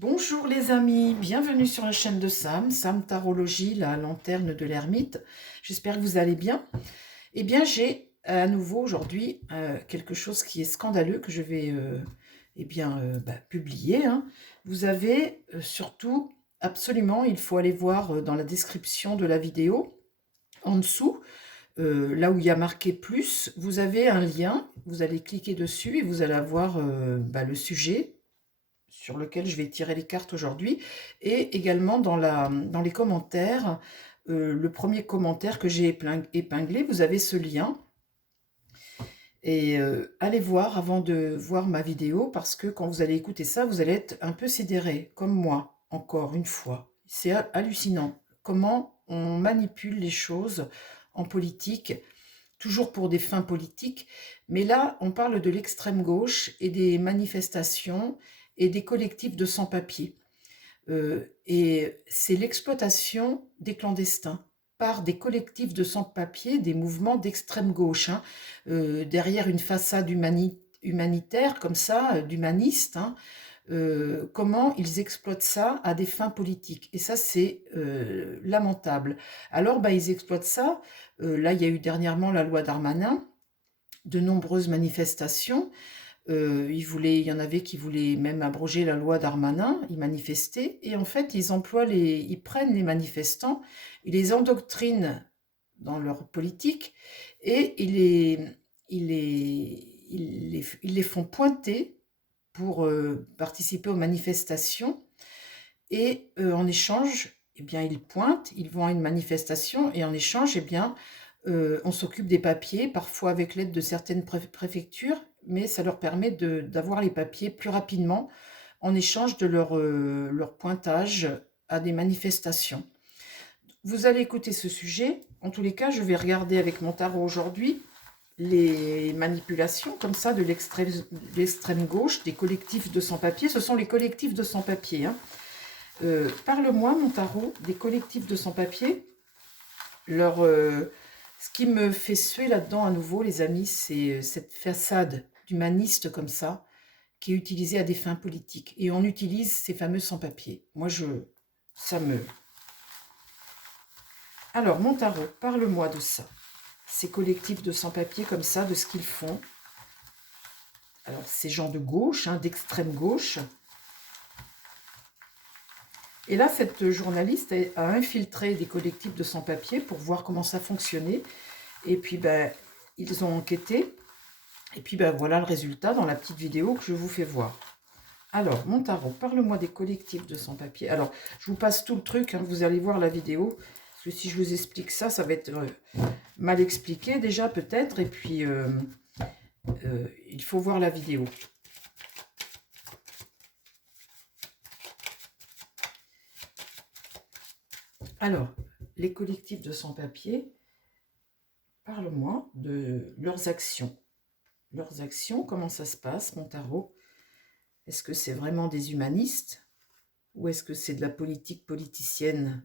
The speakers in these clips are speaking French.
Bonjour les amis, bienvenue sur la chaîne de Sam, Sam Tarologie, la lanterne de l'ermite. J'espère que vous allez bien. Eh bien, j'ai à nouveau aujourd'hui quelque chose qui est scandaleux que je vais publier, hein. Vous avez surtout, absolument, il faut aller voir dans la description de la vidéo, en dessous, là où il y a marqué plus, vous avez un lien, vous allez cliquer dessus et vous allez avoir le sujet sur lequel je vais tirer les cartes aujourd'hui, et également dans les commentaires, le premier commentaire que j'ai épinglé, vous avez ce lien, et allez voir avant de voir ma vidéo, parce que quand vous allez écouter ça, vous allez être un peu sidéré, comme moi, encore une fois. C'est hallucinant, comment on manipule les choses en politique, toujours pour des fins politiques, mais là, on parle de l'extrême gauche et des manifestations et des collectifs de sans-papiers. Et c'est l'exploitation des clandestins par des collectifs de sans-papiers, des mouvements d'extrême gauche, hein, derrière une façade humanitaire comme ça, d'humaniste, hein, comment ils exploitent ça à des fins politiques. Et ça, c'est lamentable. Alors, ils exploitent ça. Là, il y a eu dernièrement la loi Darmanin, de nombreuses manifestations. Il y en avait qui voulaient même abroger la loi Darmanin, ils manifestaient, et en fait, ils prennent les manifestants, ils les endoctrinent dans leur politique, et ils les font pointer pour participer aux manifestations, et en échange, eh bien, ils pointent, ils vont à une manifestation, et en échange, eh bien, on s'occupe des papiers, parfois avec l'aide de certaines préfectures, mais ça leur permet d'avoir les papiers plus rapidement en échange de leur pointage à des manifestations. Vous allez écouter ce sujet. En tous les cas, je vais regarder avec mon tarot aujourd'hui les manipulations comme ça de l'extrême gauche, des collectifs de sans-papiers. Ce sont les collectifs de sans-papiers, hein. Parle-moi, mon tarot, des collectifs de sans-papiers. Ce qui me fait suer là-dedans à nouveau, les amis, c'est cette façade d'humaniste comme ça, qui est utilisée à des fins politiques. Et on utilise ces fameux sans-papiers. Ça me... Alors, mon tarot, parle-moi de ça. Ces collectifs de sans-papiers comme ça, de ce qu'ils font. Alors, ces gens de gauche, hein, d'extrême gauche. Et là, cette journaliste a infiltré des collectifs de sans-papiers pour voir comment ça fonctionnait. Et puis, ils ont enquêté. Et puis, voilà le résultat dans la petite vidéo que je vous fais voir. Alors, mon tarot, parle-moi des collectifs de sans-papiers. Alors, je vous passe tout le truc, hein, vous allez voir la vidéo. Parce que si je vous explique ça, ça va être mal expliqué déjà peut-être. Et puis, il faut voir la vidéo. Alors, les collectifs de sans-papiers, parle-moi de leurs actions. Leurs actions, comment ça se passe, mon tarot? Est-ce que c'est vraiment des humanistes ou est-ce que c'est de la politique politicienne?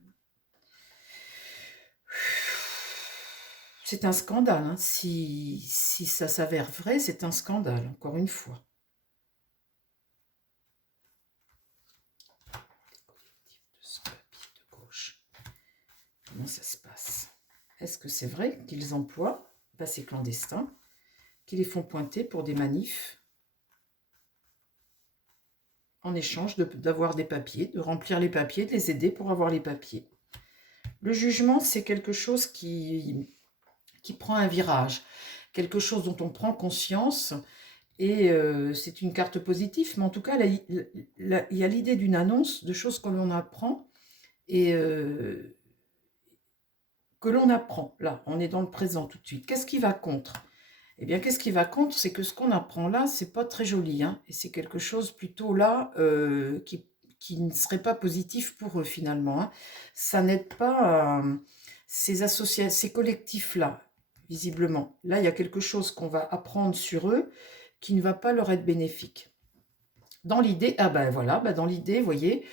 C'est un scandale, hein. Si ça s'avère vrai, c'est un scandale, encore une fois. Des collectifs de sans-papiers de gauche. Comment ça se passe? Est-ce que c'est vrai qu'ils emploient ces clandestins, qui les font pointer pour des manifs en échange d'avoir des papiers, de remplir les papiers, de les aider pour avoir les papiers? Le jugement, c'est quelque chose qui prend un virage, quelque chose dont on prend conscience, et c'est une carte positive, mais en tout cas, il y a l'idée d'une annonce, de choses que l'on apprend, et que l'on apprend. Là, on est dans le présent tout de suite. Qu'est-ce qui va contre? Eh bien, qu'est-ce qui va contre? C'est que ce qu'on apprend là, c'est pas très joli, hein, et c'est quelque chose plutôt là qui ne serait pas positif pour eux finalement, hein. Ça n'aide pas ces collectifs-là, visiblement. Là, il y a quelque chose qu'on va apprendre sur eux qui ne va pas leur être bénéfique. Dans l'idée, dans l'idée, vous voyez,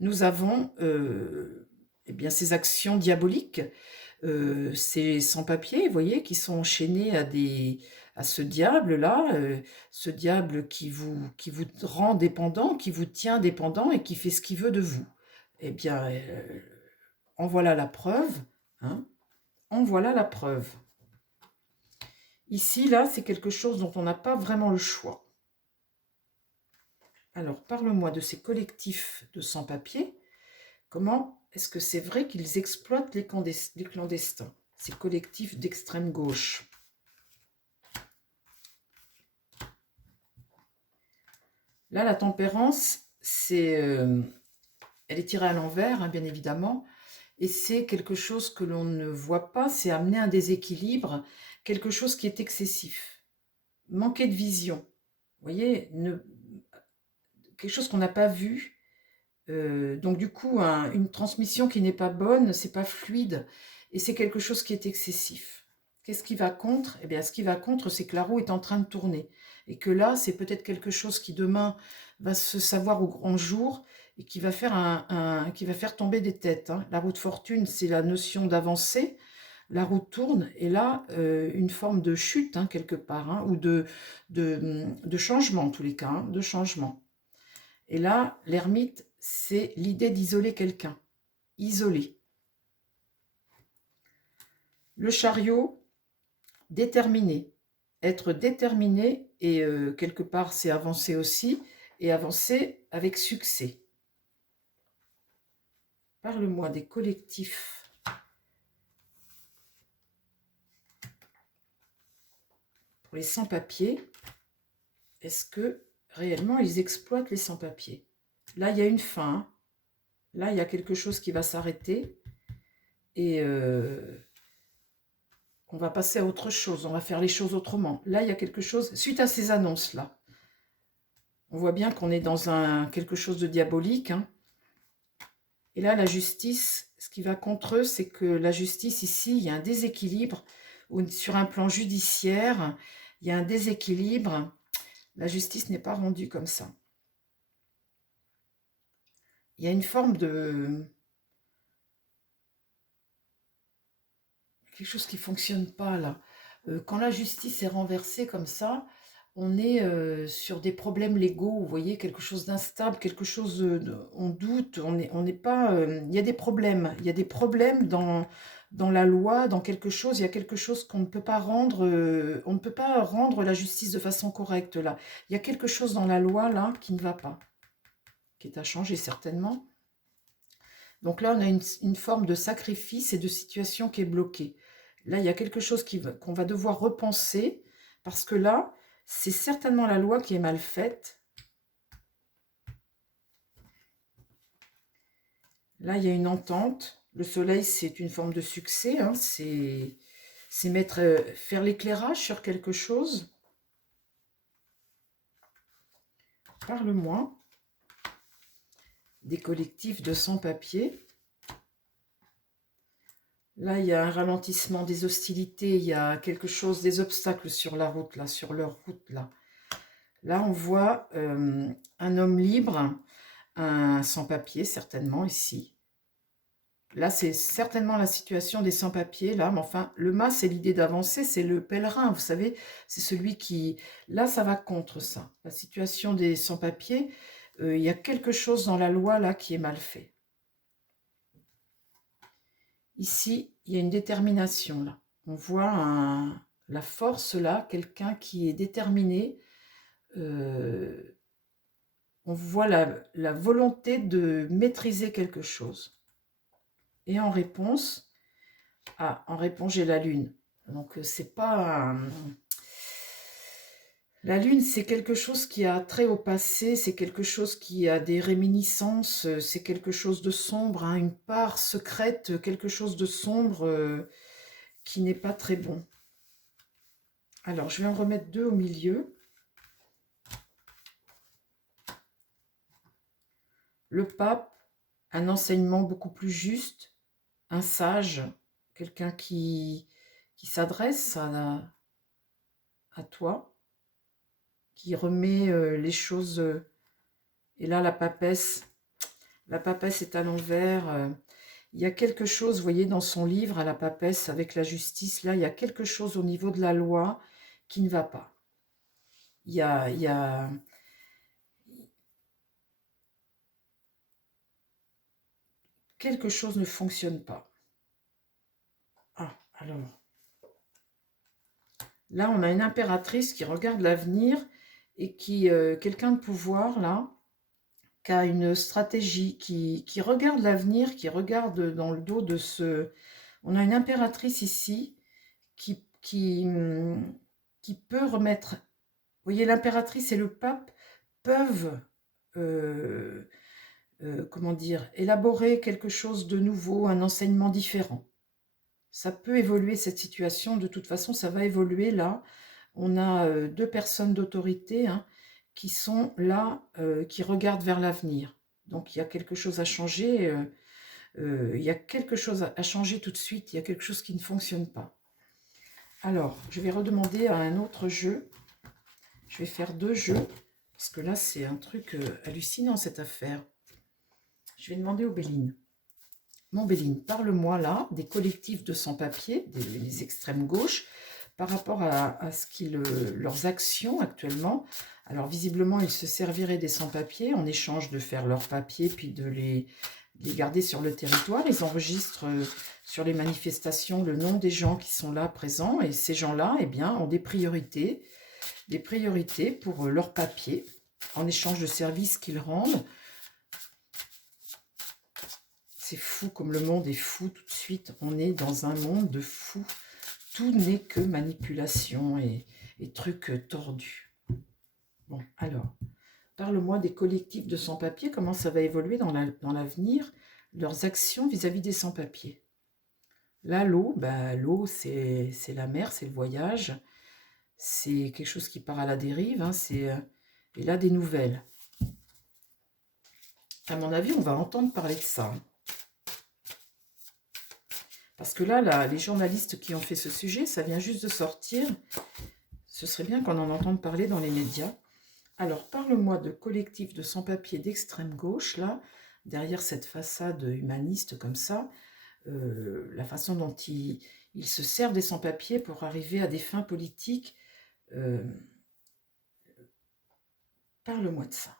nous avons ces actions diaboliques, ces sans-papiers, vous voyez, qui sont enchaînés à ce diable-là, ce diable qui vous rend dépendant, qui vous tient dépendant et qui fait ce qu'il veut de vous. Eh bien, en voilà la preuve, hein, en voilà la preuve. Ici, là, c'est quelque chose dont on n'a pas vraiment le choix. Alors, parle-moi de ces collectifs de sans-papiers. Comment est-ce que c'est vrai qu'ils exploitent les clandestins, ces collectifs d'extrême gauche? Là, la tempérance, elle est tirée à l'envers, hein, bien évidemment, et c'est quelque chose que l'on ne voit pas, c'est amener un déséquilibre, quelque chose qui est excessif. Manquer de vision, vous voyez, quelque chose qu'on n'a pas vu. Donc du coup, une transmission qui n'est pas bonne, c'est pas fluide, et c'est quelque chose qui est excessif. Qu'est-ce qui va contre? Eh bien, ce qui va contre, c'est que la roue est en train de tourner, et que là, c'est peut-être quelque chose qui demain va se savoir au grand jour, et qui va faire, qui va faire tomber des têtes, hein. La roue de fortune, c'est la notion d'avancée, la roue tourne, et là, une forme de chute, hein, quelque part, hein, ou de changement, en tous les cas, hein, de changement. Et là, l'ermite, c'est l'idée d'isoler quelqu'un. Isoler. Le chariot, déterminé. Être déterminé, et quelque part, c'est avancer aussi, et avancer avec succès. Parle-moi des collectifs. Pour les sans-papiers, est-ce que réellement ils exploitent les sans-papiers? Là, il y a une fin. Hein. Là, il y a quelque chose qui va s'arrêter. Et on va passer à autre chose, on va faire les choses autrement. Là, il y a quelque chose, suite à ces annonces-là, on voit bien qu'on est dans quelque chose de diabolique. Hein. Et là, la justice, ce qui va contre eux, c'est que la justice, ici, il y a un déséquilibre. Sur un plan judiciaire, il y a un déséquilibre. La justice n'est pas rendue comme ça. Il y a une forme de... quelque chose qui ne fonctionne pas, là. Quand la justice est renversée comme ça, on est sur des problèmes légaux, vous voyez, quelque chose d'instable, quelque chose, on doute, on n'est pas... il y a des problèmes dans la loi, dans quelque chose, il y a quelque chose qu'on ne peut pas rendre, on ne peut pas rendre la justice de façon correcte, là. Il y a quelque chose dans la loi, là, qui ne va pas, qui est à changer, certainement. Donc là, on a une forme de sacrifice et de situation qui est bloquée. Là, il y a quelque chose qu'on va devoir repenser, parce que là, c'est certainement la loi qui est mal faite. Là, il y a une entente. Le soleil, c'est une forme de succès. Hein. C'est faire l'éclairage sur quelque chose. Parle-moi des collectifs de sans-papiers. Là, il y a un ralentissement des hostilités, il y a quelque chose, des obstacles sur la route, là, sur leur route, là. Là, on voit un homme libre, un sans-papier, certainement, ici. Là, c'est certainement la situation des sans-papiers, là, mais enfin, le mât, c'est l'idée d'avancer, c'est le pèlerin, vous savez, c'est celui qui... Là, ça va contre ça. La situation des sans-papiers, il y a quelque chose dans la loi, là, qui est mal fait. Ici, il y a une détermination, là. On voit la force, là, quelqu'un qui est déterminé. On voit la volonté de maîtriser quelque chose. Et en réponse, j'ai la lune. Donc, c'est pas... La lune, c'est quelque chose qui a trait au passé, c'est quelque chose qui a des réminiscences, c'est quelque chose de sombre, hein, une part secrète, quelque chose de sombre qui n'est pas très bon. Alors, je vais en remettre deux au milieu. Le pape, un enseignement beaucoup plus juste, un sage, quelqu'un qui s'adresse à toi, qui remet les choses... et là, la papesse est à l'envers. Il y a quelque chose, vous voyez, dans son livre, à la papesse, avec la justice, là, il y a quelque chose au niveau de la loi qui ne va pas. Il y a quelque chose ne fonctionne pas. Ah, alors, là, on a une impératrice qui regarde l'avenir et qui, quelqu'un de pouvoir, là, qui a une stratégie, qui regarde l'avenir, qui regarde dans le dos de ce... On a une impératrice ici qui peut remettre... Vous voyez, l'impératrice et le pape peuvent, comment dire, élaborer quelque chose de nouveau, un enseignement différent. Ça peut évoluer, cette situation. De toute façon, ça va évoluer là. On a deux personnes d'autorité, hein, qui sont là, qui regardent vers l'avenir. Donc, il y a quelque chose à changer. Il y a quelque chose à changer tout de suite. Il y a quelque chose qui ne fonctionne pas. Alors, je vais redemander à un autre jeu. Je vais faire 2 jeux. Parce que là, c'est un truc hallucinant, cette affaire. Je vais demander aux Béline. Mon Béline, parle-moi là des collectifs de sans-papiers, des extrêmes gauches, par rapport à ce qu'ils, leurs actions actuellement. Alors visiblement, ils se serviraient des sans-papiers en échange de faire leurs papiers, puis de les garder sur le territoire. Ils enregistrent sur les manifestations le nom des gens qui sont là présents, et ces gens-là, eh bien, ont des priorités pour leurs papiers, en échange de services qu'ils rendent. C'est fou, comme le monde est fou tout de suite. On est dans un monde de fous. Tout n'est que manipulation et trucs tordus. Bon, alors, parle-moi des collectifs de sans-papiers. Comment ça va évoluer dans l'avenir, leurs actions vis-à-vis des sans-papiers. Là, l'eau, l'eau, c'est la mer, c'est le voyage. C'est quelque chose qui part à la dérive. Hein, et là, des nouvelles. À mon avis, on va entendre parler de ça. Parce que là, les journalistes qui ont fait ce sujet, ça vient juste de sortir. Ce serait bien qu'on en entende parler dans les médias. Alors, parle-moi de collectifs de sans-papiers d'extrême gauche, là, derrière cette façade humaniste comme ça, la façon dont ils se servent des sans-papiers pour arriver à des fins politiques. Parle-moi de ça.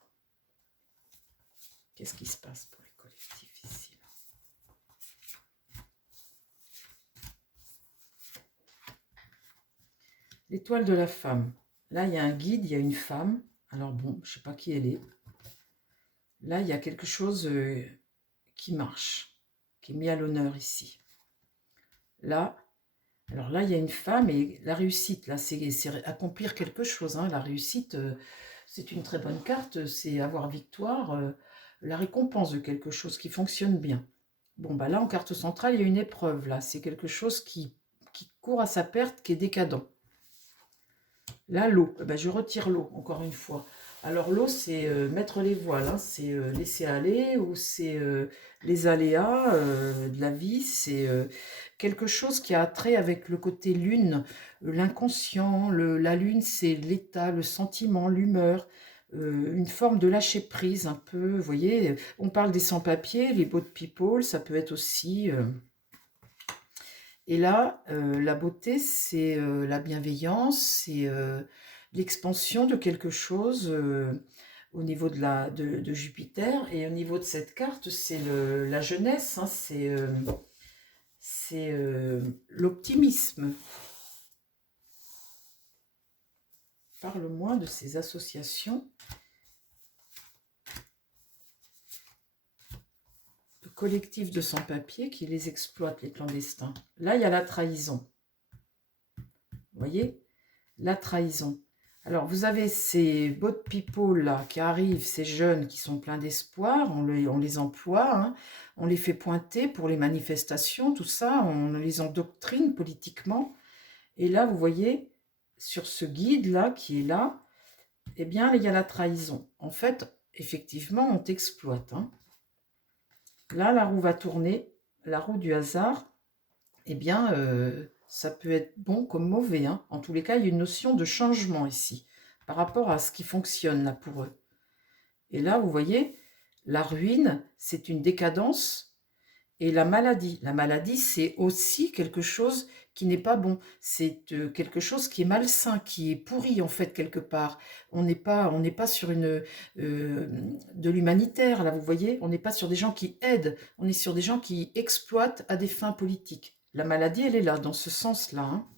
Qu'est-ce qui se passe pour les collectifs ici? L'étoile de la femme. Là, il y a un guide, il y a une femme. Alors bon, je ne sais pas qui elle est. Là, il y a quelque chose qui marche, qui est mis à l'honneur ici. Là, alors là, il y a une femme et la réussite, là, c'est accomplir quelque chose. Hein. La réussite, c'est une très bonne carte, c'est avoir victoire, la récompense de quelque chose qui fonctionne bien. Bon, là, en carte centrale, il y a une épreuve, là. C'est quelque chose qui court à sa perte, qui est décadent. Là, l'eau. Je retire l'eau, encore une fois. Alors, l'eau, c'est mettre les voiles, hein, c'est laisser aller, ou c'est les aléas de la vie. C'est quelque chose qui a trait avec le côté lune, l'inconscient. La lune, c'est l'état, le sentiment, l'humeur, une forme de lâcher-prise un peu. Vous voyez, on parle des sans-papiers, les boat people, ça peut être aussi... Et là, la beauté, c'est la bienveillance, c'est l'expansion de quelque chose au niveau de Jupiter. Et au niveau de cette carte, c'est la jeunesse, hein, c'est l'optimisme. Parle-moi de ces associations collectifs de sans-papiers qui les exploitent, les clandestins. Là, il y a la trahison. Vous voyez? La trahison. Alors, vous avez ces boat people là qui arrivent, ces jeunes qui sont pleins d'espoir, on les emploie, hein, on les fait pointer pour les manifestations, tout ça, on les endoctrine politiquement. Et là, vous voyez, sur ce guide-là qui est là, eh bien, il y a la trahison. En fait, effectivement, on t'exploite. Hein. Là, la roue va tourner, la roue du hasard, eh bien, ça peut être bon comme mauvais. Hein. En tous les cas, il y a une notion de changement ici, par rapport à ce qui fonctionne là pour eux. Et là, vous voyez, la ruine, c'est une décadence, et la maladie. La maladie, c'est aussi quelque chose qui n'est pas bon. C'est quelque chose qui est malsain, qui est pourri, en fait, quelque part. On n'est pas sur de l'humanitaire, là, vous voyez. On n'est pas sur des gens qui aident. On est sur des gens qui exploitent à des fins politiques. La maladie, elle est là, dans ce sens-là, hein.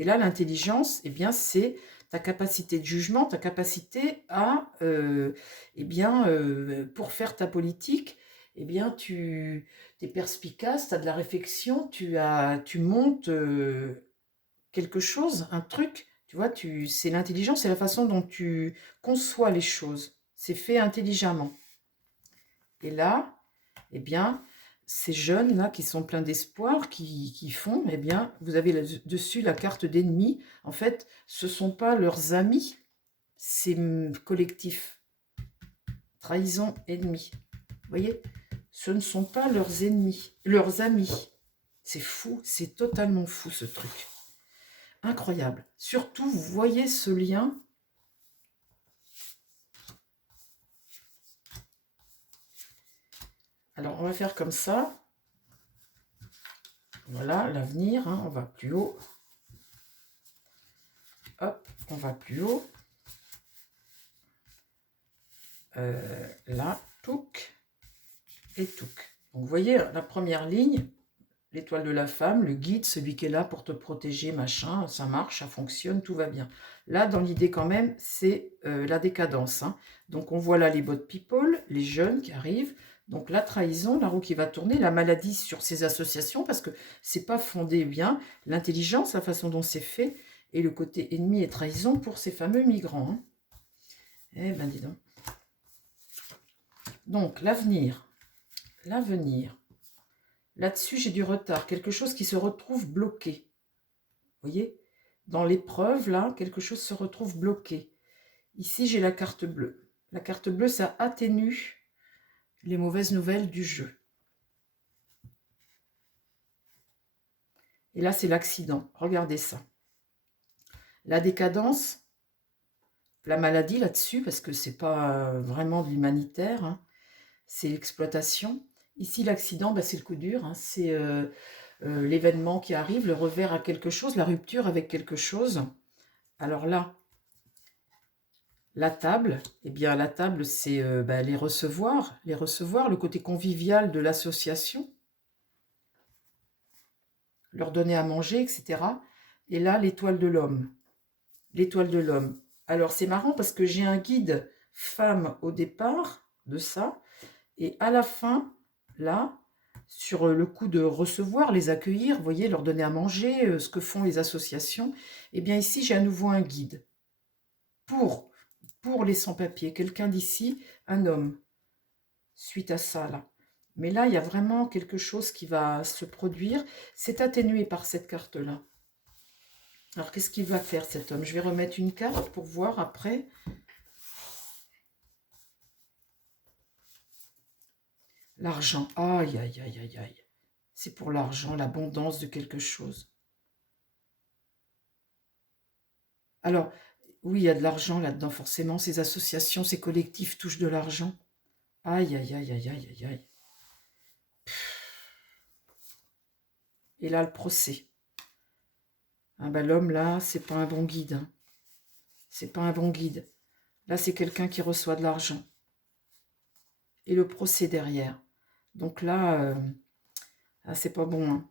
Et là, l'intelligence, eh bien, c'est ta capacité de jugement, ta capacité à, pour faire ta politique, eh bien, tu es perspicace, tu as de la réflexion, tu montes quelque chose, un truc, tu vois, c'est l'intelligence, c'est la façon dont tu conçois les choses. C'est fait intelligemment. Et là, eh bien, ces jeunes-là qui sont pleins d'espoir, qui font, eh bien, vous avez dessus la carte d'ennemi. En fait, ce ne sont pas leurs amis, c'est collectif. Trahison, ennemi. Vous voyez? Ce ne sont pas leurs ennemis, leurs amis. C'est fou, c'est totalement fou ce truc. Incroyable. Surtout, vous voyez ce lien. Alors, on va faire comme ça. Voilà, l'avenir, hein, on va plus haut. Hop, on va plus haut. Là, touc et touc. Donc, vous voyez, la première ligne, l'étoile de la femme, le guide, celui qui est là pour te protéger, machin, ça marche, ça fonctionne, tout va bien. Là, dans l'idée quand même, c'est la décadence, hein. Donc, on voit là les bad people, les jeunes qui arrivent. Donc, la trahison, la roue qui va tourner, la maladie sur ces associations, parce que c'est pas fondé bien. L'intelligence, la façon dont c'est fait, et le côté ennemi et trahison pour ces fameux migrants, hein. Eh ben, dis donc. Donc, l'avenir. L'avenir. Là-dessus, j'ai du retard. Quelque chose qui se retrouve bloqué. Vous voyez? Dans l'épreuve, là, quelque chose se retrouve bloqué. Ici, j'ai la carte bleue. La carte bleue, ça atténue les mauvaises nouvelles du jeu. Et là, c'est l'accident. Regardez ça. La décadence, la maladie là-dessus, parce que c'est pas vraiment de l'humanitaire, hein, c'est l'exploitation. Ici, l'accident, bah, c'est le coup dur, hein, c'est l'événement qui arrive, le revers à quelque chose, la rupture avec quelque chose. Alors là, la table, eh bien la table, c'est les recevoir, le côté convivial de l'association, leur donner à manger, etc. Et là, l'étoile de l'homme. L'étoile de l'homme. Alors, c'est marrant parce que j'ai un guide femme au départ de ça, et à la fin, là, sur le coup de recevoir, les accueillir, vous voyez, leur donner à manger, ce que font les associations, eh bien ici, j'ai à nouveau un guide pour les sans-papiers, quelqu'un d'ici, un homme, suite à ça, là. Mais là, il y a vraiment quelque chose qui va se produire. C'est atténué par cette carte-là. Alors, qu'est-ce qu'il va faire, cet homme? Je vais remettre une carte pour voir après. L'argent. Aïe, aïe, aïe, aïe, aïe. C'est pour l'argent, l'abondance de quelque chose. Alors, oui, il y a de l'argent là-dedans, forcément. Ces associations, ces collectifs touchent de l'argent. Aïe, aïe, aïe, aïe, aïe, aïe, aïe. Et là, le procès. Ah ben, l'homme, là, c'est pas un bon guide, hein. C'est pas un bon guide. Là, c'est quelqu'un qui reçoit de l'argent. Et le procès derrière. Donc là, c'est pas bon, hein.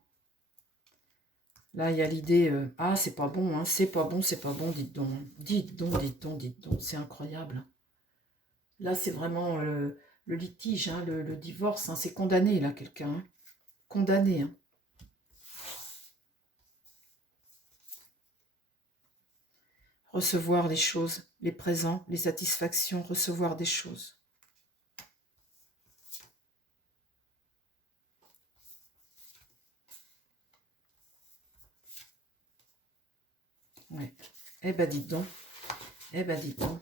Là, il y a l'idée, c'est pas bon, hein, c'est pas bon, c'est pas bon, dites donc. Dites donc, dites donc, dites donc. C'est incroyable. Là, c'est vraiment le litige, hein, le divorce, hein, c'est condamné, là, quelqu'un, hein. Condamné, hein. Recevoir les choses, les présents, les satisfactions, recevoir des choses. Ouais. Eh ben, dites donc. Eh ben, dites donc.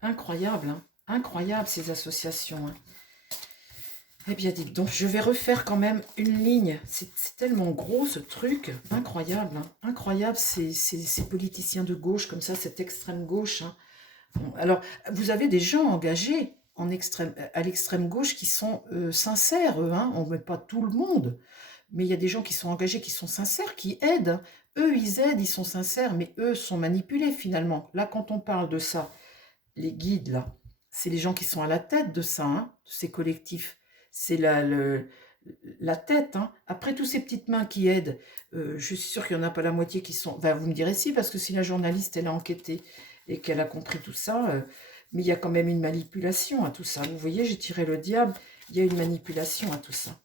Incroyable, hein. Incroyable, ces associations, hein. Eh bien, dites donc, je vais refaire quand même une ligne. C'est tellement gros, ce truc. Incroyable, hein. Incroyable, ces politiciens de gauche, comme ça, cette extrême gauche, hein. Bon, alors, vous avez des gens engagés à l'extrême gauche qui sont sincères, eux, hein. On ne met pas tout le monde, mais il y a des gens qui sont engagés, qui sont sincères, qui aident, hein. Eux, ils aident, ils sont sincères, mais eux sont manipulés finalement. Là, quand on parle de ça, les guides, là, c'est les gens qui sont à la tête de ça, hein, de ces collectifs. C'est la tête, hein. Après, tous ces petites mains qui aident, je suis sûre qu'il n'y en a pas la moitié qui sont... Enfin, vous me direz si, parce que si la journaliste, elle a enquêté et qu'elle a compris tout ça, mais il y a quand même une manipulation à tout ça. Vous voyez, j'ai tiré le diable, il y a une manipulation à tout ça.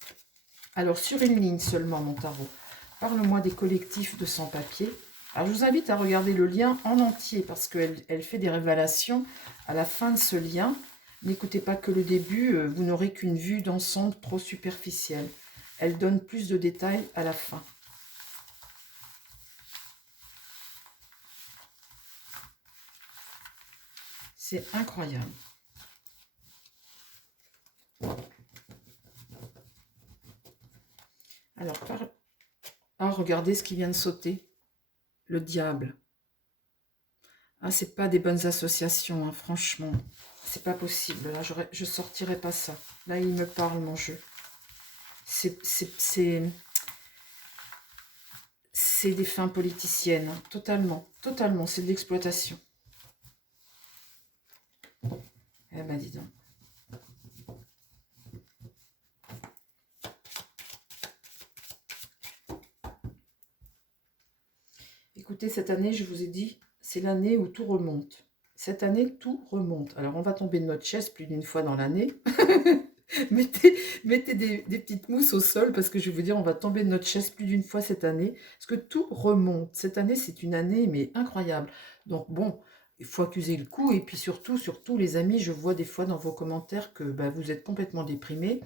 Alors, sur une ligne seulement, mon tarot, parle-moi des collectifs de sans-papiers. Alors, je vous invite à regarder le lien en entier parce qu'elle fait des révélations à la fin de ce lien. N'écoutez pas que le début, vous n'aurez qu'une vue d'ensemble trop superficielle. Elle donne plus de détails à la fin. C'est incroyable. Alors, regardez ce qui vient de sauter. Le diable. Ah, c'est pas des bonnes associations, hein, franchement. C'est pas possible. Là, je sortirai pas ça. Là, il me parle, mon jeu. C'est des fins politiciennes, hein, totalement. Totalement, c'est de l'exploitation. Eh ben, dis donc. Écoutez, cette année, je vous ai dit, c'est l'année où tout remonte. Cette année, tout remonte. Alors, on va tomber de notre chaise plus d'une fois dans l'année. mettez des petites mousses au sol parce que je vais vous dire, on va tomber de notre chaise plus d'une fois cette année. Parce que tout remonte. Cette année, c'est une année, mais incroyable. Donc, bon, il faut accuser le coup. Et puis surtout, les amis, je vois des fois dans vos commentaires que vous êtes complètement déprimés.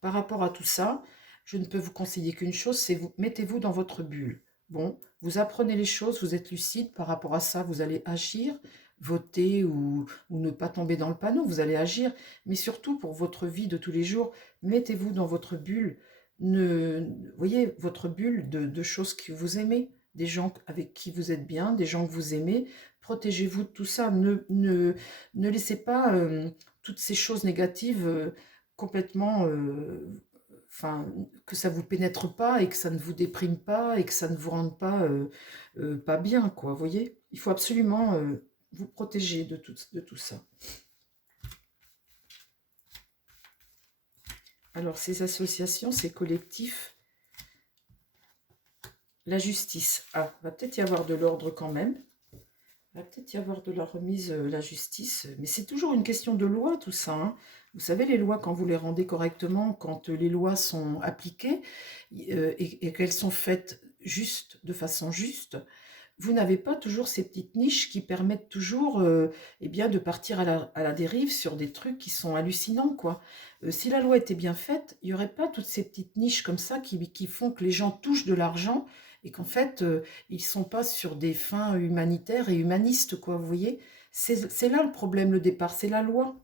Par rapport à tout ça, je ne peux vous conseiller qu'une chose, c'est mettez-vous dans votre bulle. Bon, vous apprenez les choses, vous êtes lucide, par rapport à ça, vous allez agir, voter ou ne pas tomber dans le panneau, vous allez agir, mais surtout pour votre vie de tous les jours, mettez-vous dans votre bulle, voyez, votre bulle de choses que vous aimez, des gens avec qui vous êtes bien, des gens que vous aimez, protégez-vous de tout ça, ne laissez pas toutes ces choses négatives complètement... enfin, que ça vous pénètre pas et que ça ne vous déprime pas et que ça ne vous rende pas, pas bien, quoi, vous voyez. Il faut absolument vous protéger de tout ça. Alors, ces associations, ces collectifs, la justice. Ah, va peut-être y avoir de l'ordre quand même. Va peut-être y avoir de la remise, la justice. Mais c'est toujours une question de loi, tout ça, hein. Vous savez, les lois, quand vous les rendez correctement, quand les lois sont appliquées et qu'elles sont faites juste, de façon juste, vous n'avez pas toujours ces petites niches qui permettent toujours eh bien, de partir à la dérive sur des trucs qui sont hallucinants, quoi. Si la loi était bien faite, il n'y aurait pas toutes ces petites niches comme ça qui font que les gens touchent de l'argent et qu'en fait, ils ne sont pas sur des fins humanitaires et humanistes, quoi, vous voyez. C'est là le problème, le départ, c'est la loi.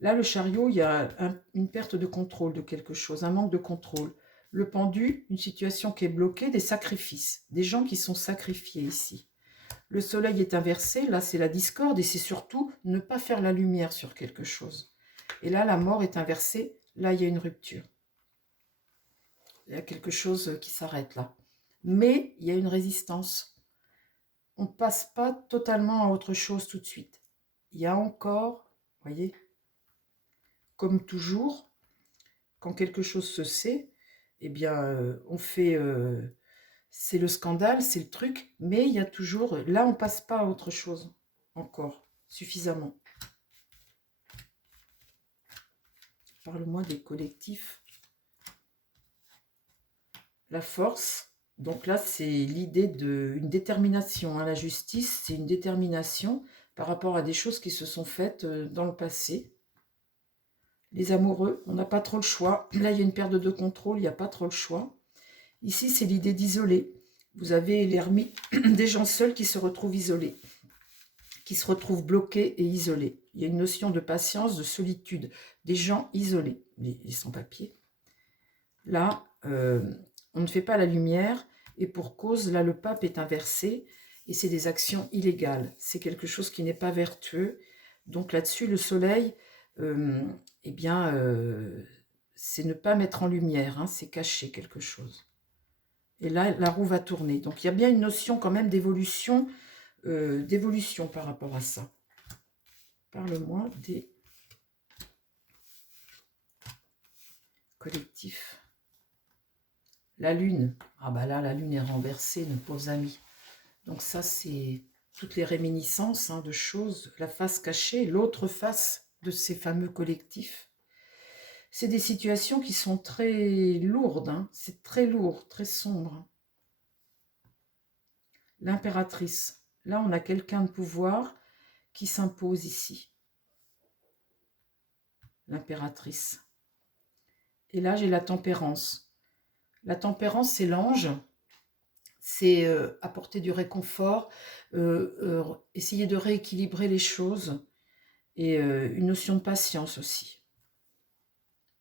Là, le chariot, il y a une perte de contrôle de quelque chose, un manque de contrôle. Le pendu, une situation qui est bloquée, des sacrifices, des gens qui sont sacrifiés ici. Le soleil est inversé, là c'est la discorde et c'est surtout ne pas faire la lumière sur quelque chose. Et là, la mort est inversée, là il y a une rupture. Il y a quelque chose qui s'arrête là. Mais il y a une résistance. On ne passe pas totalement à autre chose tout de suite. Il y a encore, vous voyez, comme toujours, quand quelque chose se sait, eh bien, on fait... c'est le scandale, c'est le truc, mais il y a toujours... Là, on ne passe pas à autre chose, encore, suffisamment. Parle-moi des collectifs. La force, donc là, c'est l'idée d'une détermination. Hein. La justice, c'est une détermination par rapport à des choses qui se sont faites dans le passé. Les amoureux, on n'a pas trop le choix. Là, il y a une perte de contrôle, il n'y a pas trop le choix. Ici, c'est l'idée d'isoler. Vous avez l'ermite, des gens seuls qui se retrouvent isolés, qui se retrouvent bloqués et isolés. Il y a une notion de patience, de solitude, des gens isolés, les sans-papiers. Là, on ne fait pas la lumière, et pour cause, là, le pape est inversé, et c'est des actions illégales. C'est quelque chose qui n'est pas vertueux. Donc là-dessus, le soleil, eh bien, c'est ne pas mettre en lumière, hein, c'est cacher quelque chose. Et là, la roue va tourner. Donc, il y a bien une notion quand même d'évolution par rapport à ça. Parle-moi des collectifs. La lune. Ah bah là, la lune est renversée, nos pauvres amis. Donc ça, c'est toutes les réminiscences, hein, de choses, la face cachée, l'autre face de ces fameux collectifs. C'est des situations qui sont très lourdes, hein. C'est très lourd, très sombre. L'impératrice. Là, on a quelqu'un de pouvoir qui s'impose ici. L'impératrice. Et là, j'ai la tempérance. La tempérance, c'est l'ange. C'est apporter du réconfort, essayer de rééquilibrer les choses et une notion de patience aussi.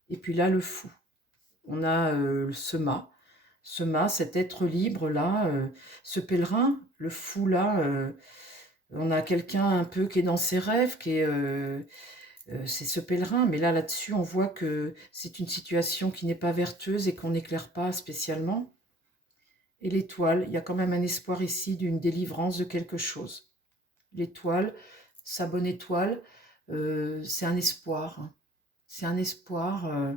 Et puis là, le fou. On a ce mât. Ce mât, cet être libre là, ce pèlerin, le fou là, on a quelqu'un un peu qui est dans ses rêves, qui est... c'est ce pèlerin, mais là-dessus, on voit que c'est une situation qui n'est pas vertueuse et qu'on n'éclaire pas spécialement. Et l'étoile, il y a quand même un espoir ici d'une délivrance de quelque chose. L'étoile, sa bonne étoile, c'est un espoir. Hein. C'est un espoir,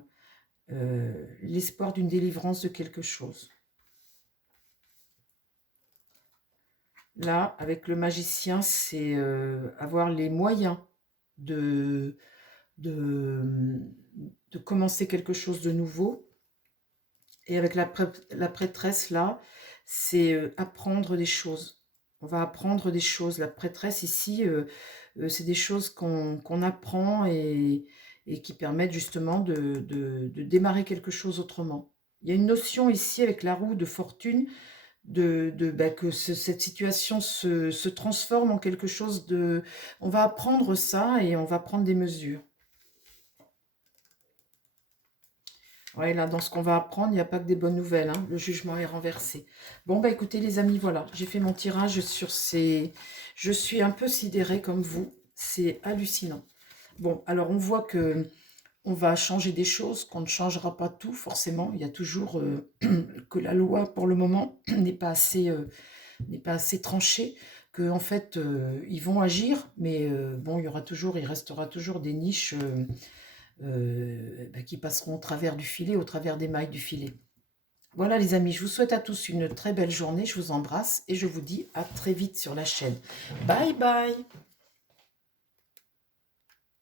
l'espoir d'une délivrance de quelque chose. Là, avec le magicien, c'est avoir les moyens de, de, de commencer quelque chose de nouveau. Et avec la prêtresse, là, c'est apprendre des choses. On va apprendre des choses. La prêtresse, ici, c'est des choses qu'on apprend et qui permettent justement de démarrer quelque chose autrement. Il y a une notion ici, avec la roue de fortune, que cette situation se transforme en quelque chose de... On va apprendre ça et on va prendre des mesures. Ouais, là, dans ce qu'on va apprendre, il n'y a pas que des bonnes nouvelles. Hein. Le jugement est renversé. Bon, bah écoutez, les amis, voilà. J'ai fait mon tirage sur ces... Je suis un peu sidérée comme vous. C'est hallucinant. Bon, alors on voit que on va changer des choses, qu'on ne changera pas tout, forcément. Il y a toujours que la loi, pour le moment, n'est pas assez tranchée, que en fait, ils vont agir, mais bon, il restera toujours des niches... qui passeront au travers du filet, au travers des mailles du filet. Voilà les amis, je vous souhaite à tous une très belle journée, je vous embrasse et je vous dis à très vite sur la chaîne. Bye bye!